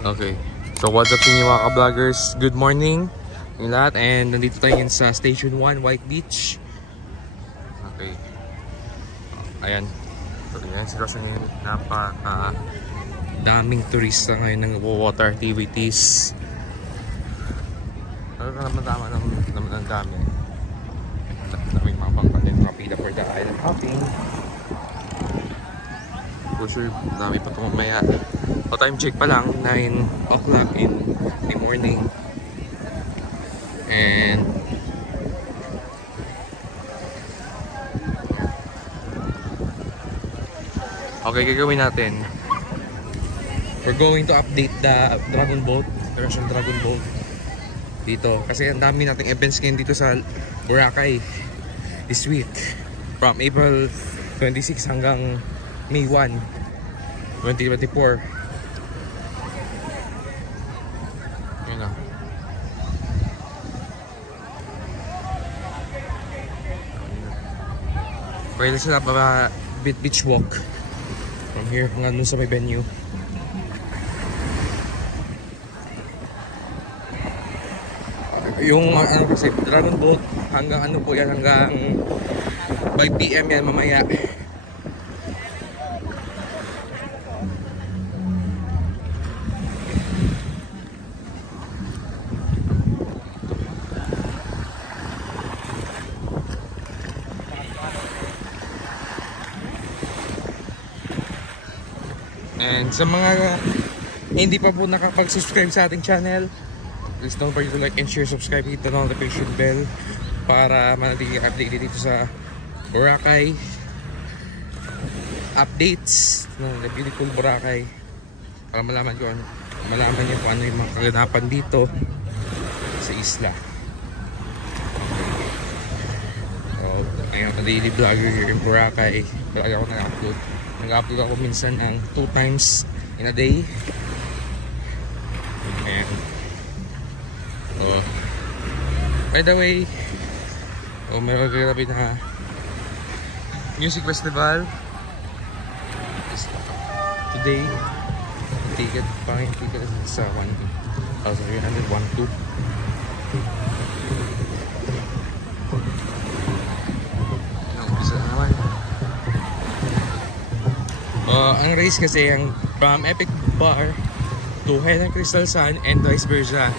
Okay. So what's up sa inyo mga ka-vloggers? Good morning yung lahat, and nandito tayo ngayon sa Station 1, White Beach. Okay. Ayan. So yan si Rosa ngayon. Daming turista ngayon ng water activities. Ano naman ang dami. Daming mga pangkatin, mga pila for the island hopping. For sure, dami pa ito mamaya. O time check pa lang, 9 o'clock in the morning. And okay, gagawin natin. We're going to update the Dragon Boat, the Russian Dragon Boat dito. Kasi ang dami nating events ngayon dito sa Boracay this week. From April 26 hanggang May 1, 2024. Pwede sila pa beach walk from here hanggang sa may venue. Yung ano kasi Dragon Boat hanggang ano po yan, hanggang 5 PM yan mamaya. And sa mga hindi pa po nakapag-subscribe sa ating channel, please don't forget to like and share, subscribe, hit the notification bell para manatili updated dito sa Boracay updates ng the beautiful Boracay, para malaman niyo kung ano yung mga kaganapan dito sa isla. So, ngayon na daily vlogger here in Boracay. Palagi ako nag-upload ako minsan ng 2 times in a day. And by the way, meron grabe na music festival today. Ticket sa 1,312. Ang race kasi ang from Epic Bar to Helen Crystal Sun and vice versa.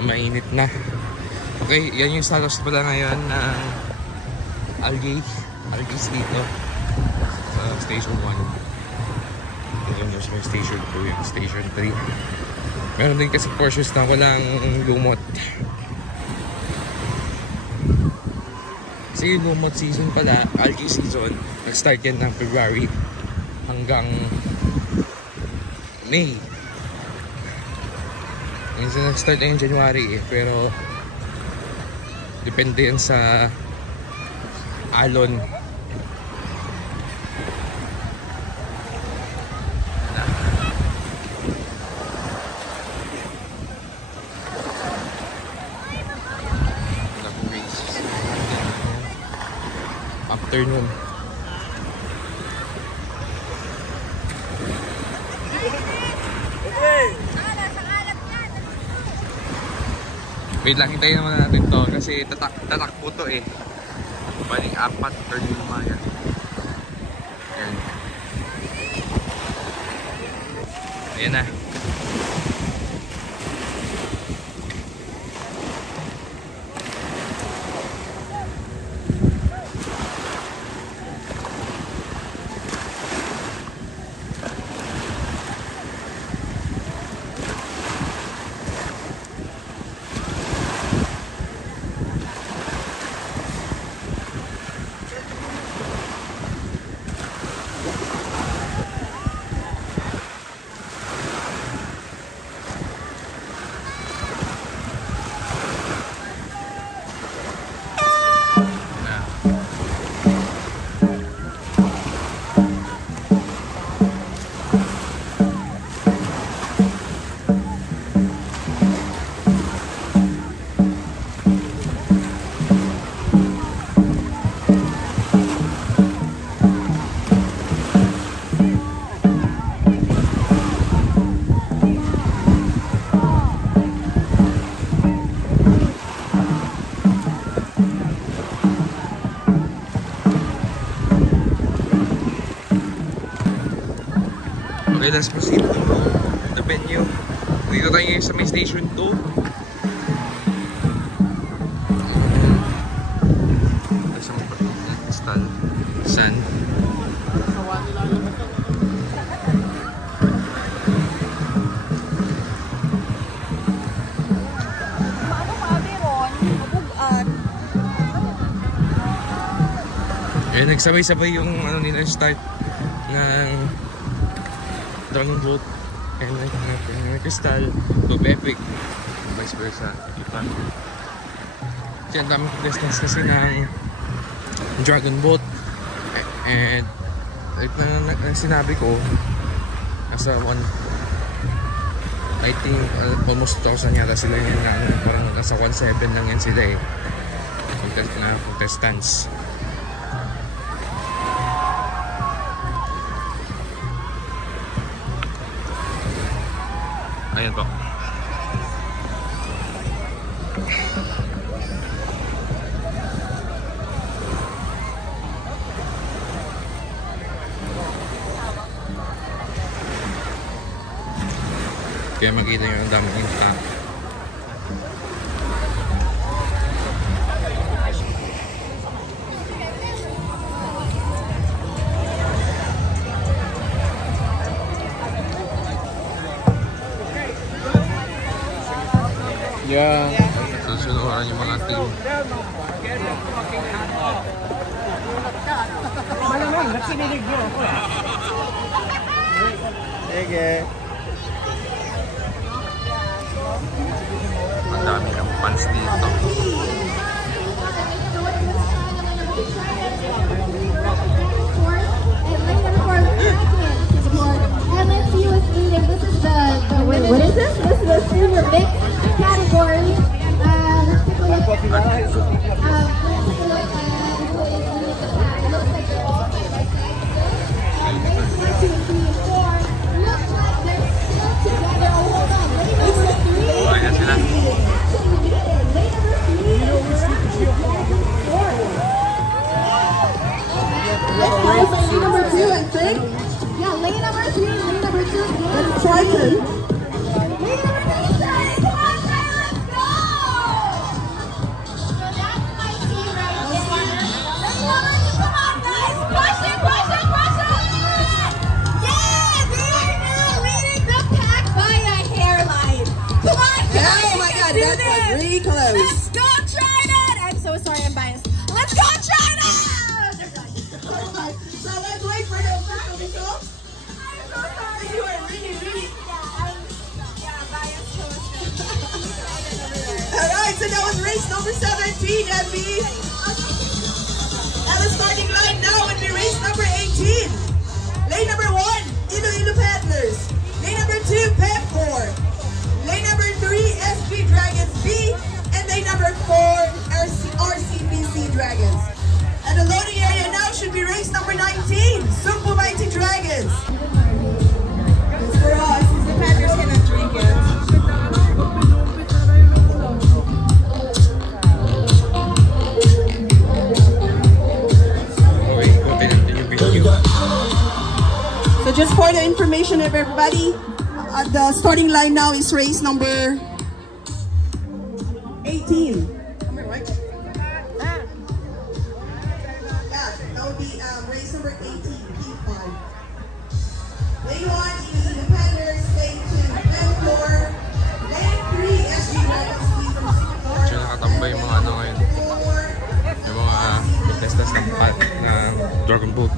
Mainit na. Okay, yan yung status pala ngayon ng algae dito sa Station 1. Yan yung Station 2, yung Station 3. Meron din kasi portions na walang lumot. Kasi yung lumot season pala, algae season, nag-start yan ng February hanggang May. Minsan nag-start na yung January pero depende yan sa alon. Afternoon. Wait lang, hintayin naman natin to kasi tatakbo to eh. Baling 4 or 5 yan. Ayan. Ayan na. Okay, let's proceed to the venue. Dito tayo ngayon sa may station 2. Sa mga crystal sand. Eh, nagsabay-sabay yung ano nila start ng Dragon Boat and Crystal to Epic, vice versa. Ipa. Kasi ang daming contestants kasi ng Dragon Boat and like na sinabi ko nasa I think almost 2,000 yata sila yun na parang nasa 1,700 lang yan sila eh na contestants. Ayan po. Kaya makita nyo ang dami ng tao. Yeah. Susunuran yung mga team. Malamang, nagsinilig nyo ako eh. Sige. Ang dami ng fans dito. What is this? This is the senior mix category. Let's take a look. Let's take a look at who is in the pack. It looks like they're all like 1, 2, 3, 4. Looks like they're still together. Oh, hold on. Lane number 3. Oh, ayan sila. Lane number 3. Let's go with lane number 2, I think. Yeah, lane number 3, lane number 2. Let's try to. Really close. Let's go, China! I'm so sorry, I'm biased. Let's go, China! So let's wait for the official results. I'm so sorry. You are really. biased. Alright, so that was race number 17, MB. And the starting line now would be race number 18. Lane number 1, Iloilo Peddlers. Lane number 2, Pep 4. Lane number 3, SB Dragons B. And lane number 4, RCBC Dragons. And the loading area now should be race number 19, Sumpo Mighty Dragons. It's for us, because the Packers cannot drink it. So just for the information of everybody, the starting line now is race number 18. Am I right? Yeah, that would be race number 18, P5. Lane 1, the Packers. Lane 2, Lane 4. Lane 3, SG Dragons B from Singapore. Diyan nakatambay yung mga ano ngayon. Yung mga contestants ng Dragon Boat.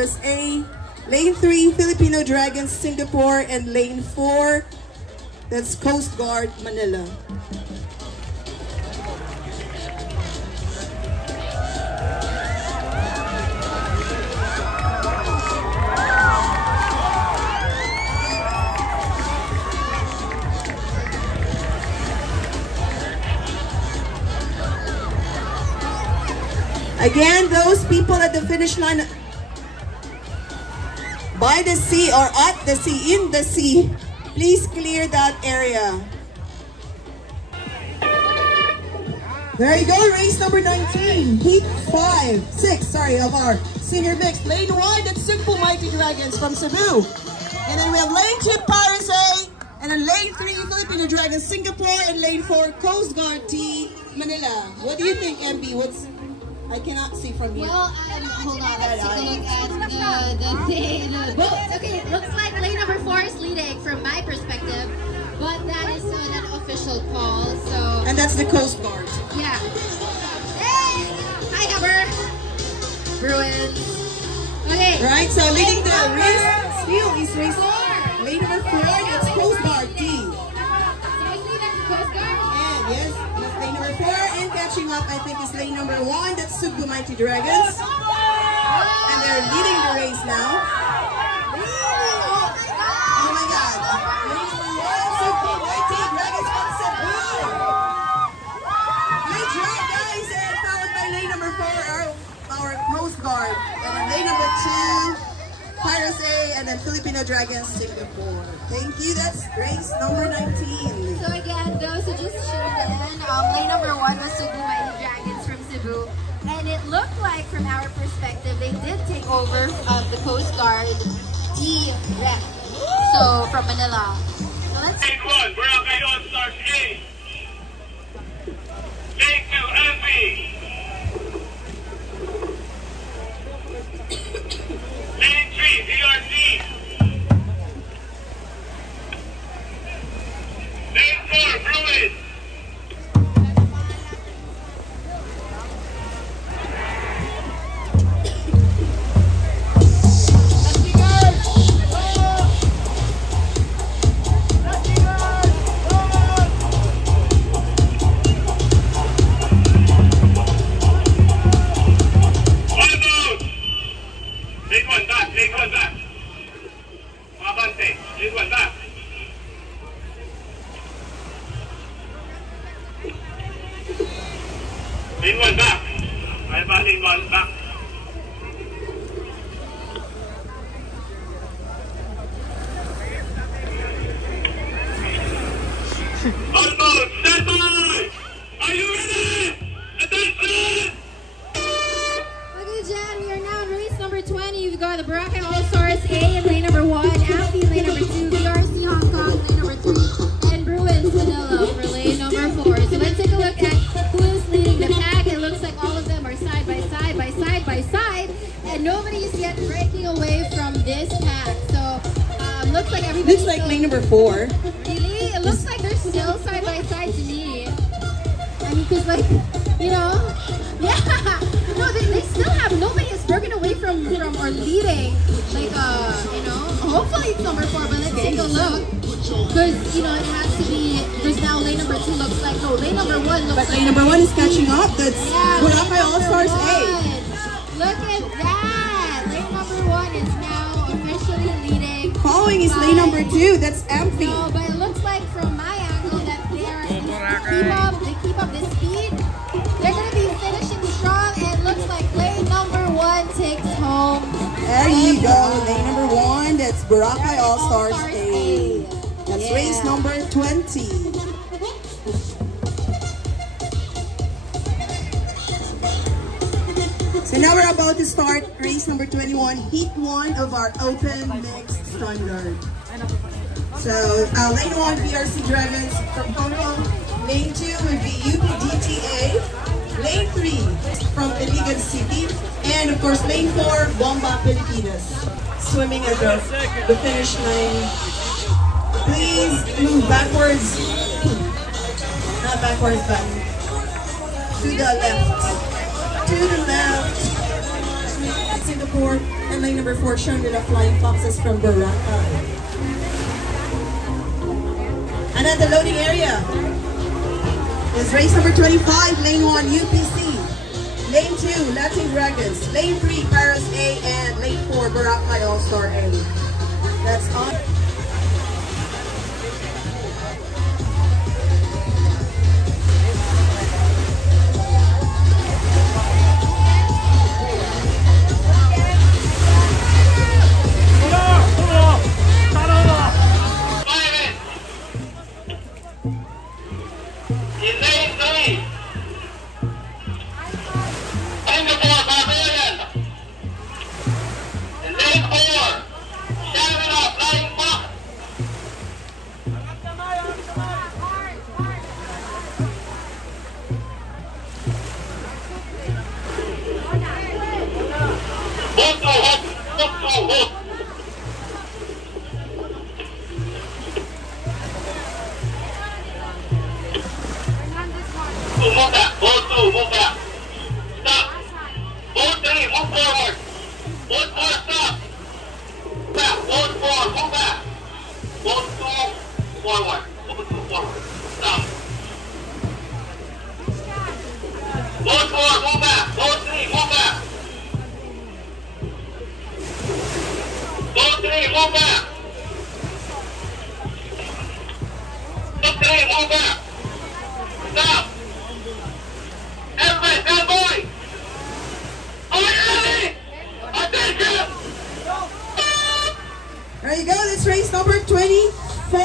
Pirates A. Lane 3, Filipino Dragons Singapore, and Lane 4, that's Coast Guard Manila. Again, those people at the finish line by the sea or at the sea, in the sea, please clear that area. There you go, race number 19, heat 6 of our senior mix. Lane 1, that's Sugpo Mighty Dragons from Cebu. And then we have lane 2, Pirates A, and then lane 3, Filipino Dragons Singapore, and lane 4, Coast Guard T, Manila. What do you think, MB? I cannot see from here. Well, hold on, let's take a look at the boat. Okay, it looks like lane number 4 is leading from my perspective, but that is not an official call, so... And that's the Coast Guard. Yeah. Hey! Hi, Amber! Bruins. Okay. Right, so leading the race still is race 4. Lane number 4, that's Coast Guard T. Seriously, that's the Coast Guard? And yes, that's lane number 4. And catching up, I think, is lane number 1, that's Sugpo Mighty Dragons. And they're leading the race now. Oh my God. Lane number 1, Sugpo Mighty Dragons from Cebu. Great job, guys. And followed by lane number 4, our Coast Guard. And then lane number 2, Pirates A, and then Filipino Dragons Singapore. Thank you. That's race number 19. So again, those who just tuned in, lane number 1 was Sugpo Mighty Dragons from Cebu. And it looked like, from our perspective, they did take over the Coast Guard D rep. So, from Manila. So let's... Lane 1, Boracay All-Stars A. Lane 2, Envy. Lane 3, DRC. Lane 4, Bruins. Lane 1 back. Mabante. Lane 1 back. Lane 1 back. Kaya ba lane 1 back? All boats, stand by! Are you ready? Attention! Okay, Jen, we are now in race number 20. We've got the Boracay All-Stars A in lane number 1, Amphi lane number 2, VRC Hong Kong lane number 3, and Bruins Manila for lane number 4. So let's take a look at who is leading the pack. It looks like all of them are side by side by side by side, and nobody is yet breaking away from this pack. So looks like everybody. Looks like lane number 4. Really? It looks like they're still side by side to me. I mean, because like, you know, yeah. No, they still have, nobody has broken away from or leading, like, you know, hopefully it's number 4, but let's take a look, because, you know, it has to be, there's now lane number 2 looks like, no, lane number 1 looks But like. lane number 1 is catching up. That's Boracay lane All-Stars number A. 1. Look at that! Lane number 1 is now officially leading. Following is lane number 2. That's Amphi. No, but it looks like from my angle that they keep up the speed. They're going to be finishing strong, and it looks like lane number 1 takes home. There you go. Lane number 1. That's Boracay All-Stars A. That's race number 20. So now we're about to start race number 21, heat 1 of our open mixed standard. So lane 1, VRC Dragons from Hong Kong. Lane 2 would be UPDTA. Lane 3 from Iligan City. And of course lane 4, Bomba Pilipinas. Swimming at the finish line. Please move backwards. Not backwards, but to the left. To the left. Singapore and lane number 4, shown with the Flying Foxes from Boracay. And at the loading area is race number 25, lane 1, UPC. Lane 2, Latin Dragons. Lane 3, Paris A. And lane 4, Boracay All-Star A. That's on. Move back. Boat 2, move back. Stop. Boat 3, move forward. Boat 4, stop. Back. Boat 4, move back. Boat 2, forward. Boat 2, forward. Stop. Boat 4, move back. Boat 3, move back. Boat 3, move back. Boat 3, move back. Stop. Everybody, stand by! Are you ready? Attention! There you go, that's race number 24.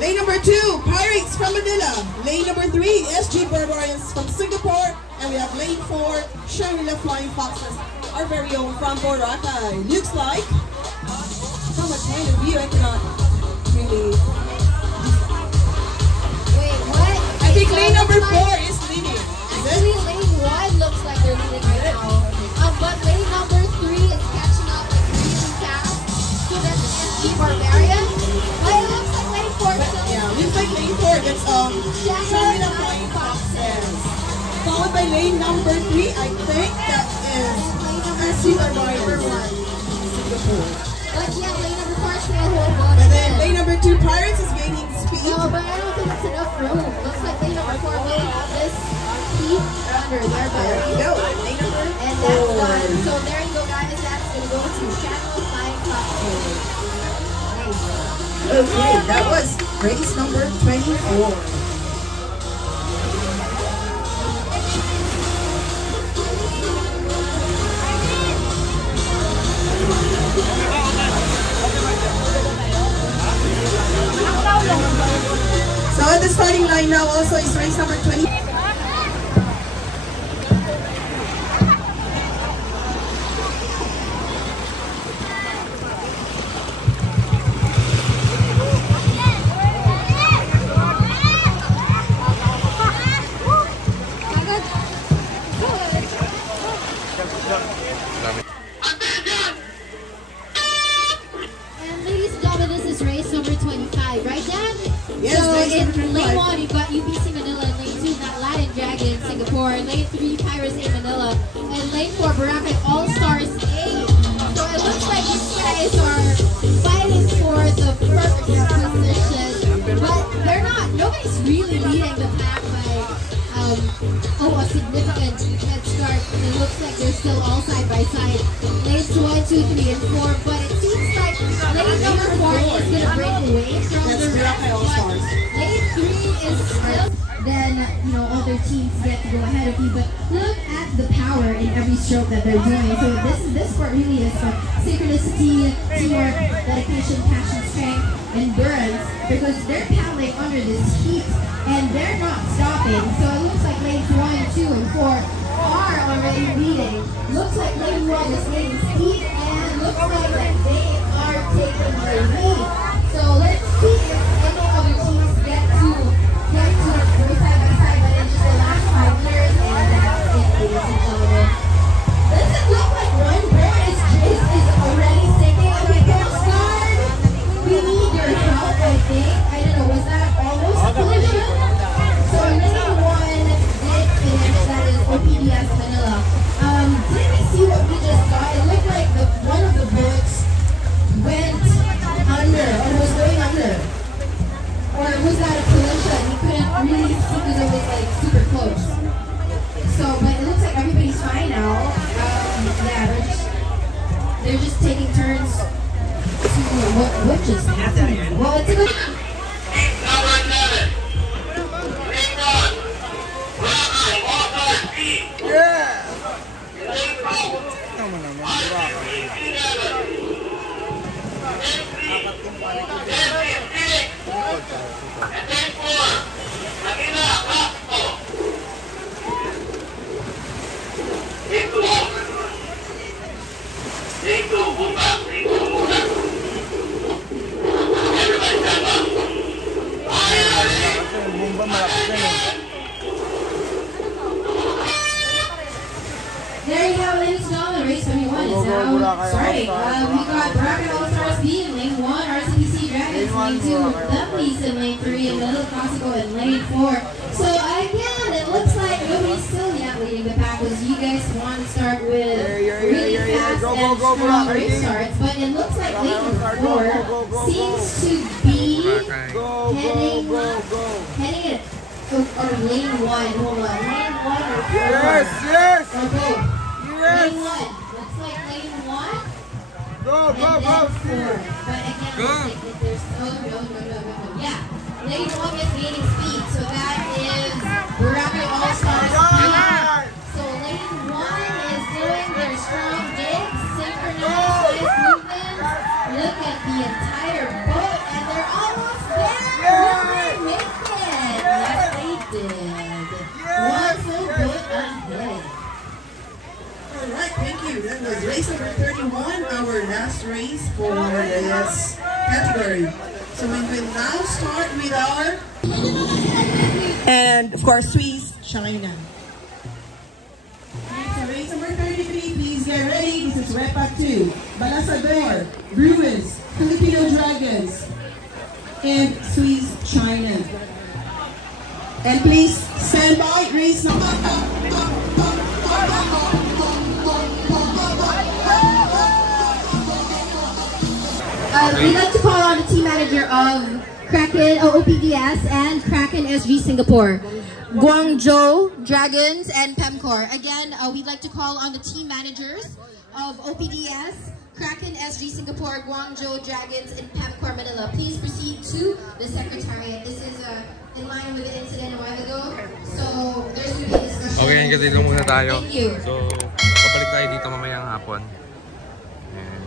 Lane number 2, Pirates from Manila. Lane number 3, SG Barbarians from Singapore. And we have lane 4, Shangri-La Flying Foxes, our very own from Boracay. Looks like, from a point of view, I cannot really... Wait, what? I think lane number 4 is leading. Actually, lane 1 looks like they're leading right now. But lane number 3 is catching up like really fast. So that's SG Barbarian. But it looks like lane 4 still. Yeah, looks like lane 4 gets Shangri-La Flying Foxes. Followed by lane number 3, I think that is SG Barbarians. Singapore. But yeah, lane number 4 is still hold on. And then lane number 2, Pirates, is gaining speed. No, but I don't think it's enough room. Looks like lane number 4 will have this speed under their There you barrier. go, lane number And that's done. So there you go, guys. That's going to go to Channel 5 Foxes. Okay, that was race number 24. So at the starting line now also is race number 20. And ladies and gentlemen, this is race number 25, right, Dan? Yes, so race number in 25. lane 1, you've got UPC Manila, and lane 2, that Latin Dragon Singapore, lane 3, Pirates A Manila, and lane 4, Boracay All-Stars A. So it looks like these guys are fighting for the first position, but they're not. Nobody's really leading the pack by a significant head start. It looks like they're still all side by side. Lanes 1, 2, 3, and 4, but it seems like lane number 4 is going to break away from That's the rest, Boracay All-Stars. but lane 3 is still, then, other teams get to go ahead of you, but look at the power in every stroke that they're doing. So this sport really is synchronicity, teamwork, dedication, passion, strength, endurance, because they're paddling under this heat and they're not stopping. So it looks like lanes 1, 2, and 4 are already leading. Looks like lane 1 is gaining speed and looks like that they are taking the lead. So let's see if any other teams get to go side by side, but in just the last 5 years, and that's it, ladies and gentlemen. Does it look like one board is already sinking? Okay, Coast Guard, we need your help, I think. I don't know, was that almost collision? So lane 1 did finish, that is OPDS Manila. Did we see what we just got? It they're just taking turns to what just happened. Well, it's a good. Number 7. Green Run. Rocker, All-Stars B. Yeah! Lane 2. Tama naman, Boracay. And then 4. Manila, Castro. Lane 2. Lane 2, move back. Lane 2, move back. Everybody stand up. Kasi yung bomba malapit na yun. There you go, ladies and gentlemen. Race 21 is now starting. We got Boracay All-Stars B in lane 1, RCBC Dragons lane 2, Lemleys in lane 3, and Little Classico in lane 4. So again, it looks like nobody's still yet leading the pack. Was you guys want to start with really fast and strong race starts, but it looks like lane 4 seems to be heading it. Or lane 1, hold on, lane 1 or 4? Yes! Or both? Yes! Lane 1, looks like lane 1. Go! And then 4. But again, looks like there's, no. Yeah, lane 1 is gaining speed, so that is Boracay All-Stars. So lane 1 is doing their strong digs, synchronized movements. Look at the entire boat, and they're almost there. Will they make it? Yes, they did. One full boat ahead. Alright, thank you. That was race number 31, our last race for this category. So we will now start with our... And of course, Swiss China. So race number 33, please get ready. This is Repa 2, Balasador, Bruins, Filipino Dragons, and Swiss China. And please stand by, race number... We'd like to call on the team manager of Kraken OPDS and Kraken SG Singapore, Guangzhou Dragons and Pemcor. Again, we'd like to call on the team managers of OPDS, Kraken SG Singapore, Guangzhou Dragons, and Pemcor Manila. Please proceed to the Secretariat. This is in line with the incident a while ago. So there's going to be a discussion. Okay, hanggang dito muna tayo. Thank you. So, papalik tayo dito mamayang hapon. And...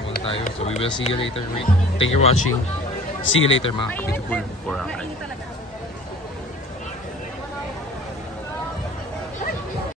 muna tayo. So, we will see you later, mate. Thank you for watching. See you later, mga beautiful Boracay.